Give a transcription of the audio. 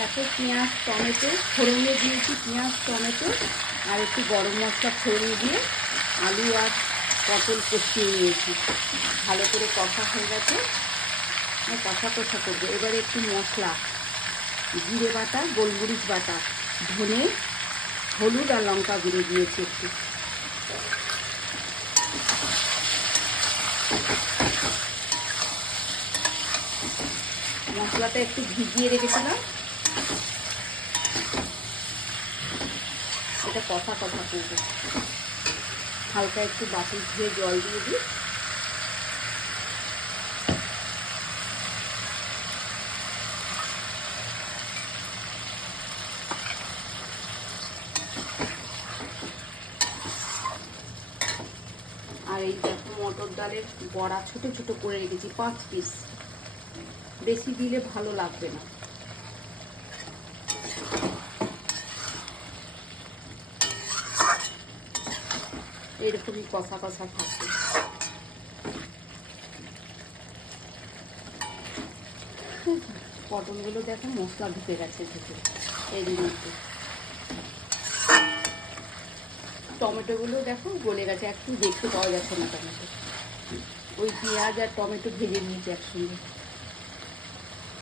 তারপর পেঁয়াজ টমেটো ফোড়নে দিয়েছি, পেঁয়াজ টমেটো আর একটু গরম মশলা ফোড়নে দিয়ে আলু আর পটল কষিয়ে নিয়েছি। ভালো করে কষা হয়ে গেছে, কষা কষা করবো। এবারে একটু মশলা, জিরে বাটা, গোলমরিচ বাটা, ধনে, হলুদ আর লঙ্কা গুঁড়ো দিয়েছি একটু। মশলাটা একটু ভিজিয়ে রেখেছিলাম, এটা কষা কষা করবো। হালকা একটু বাটি ধুয়ে জল দিয়ে দিই। আর এই দেখো মটর ডালের বড়া ছোট ছোট করে রেখেছি 5 পিস, বেশি দিলে ভালো লাগবে না। এরকমই কষা কষা থাকবে। পটলগুলো দেখো মশলা ঢুকে গেছে ভেতরে এর মধ্যে। টমেটোগুলো দেখো গলে গেছে, একটু দেখতে পাওয়া যাচ্ছে না টমেটো। ওই পেঁয়াজ আর টমেটো ভেজে নিয়েছি একসঙ্গে।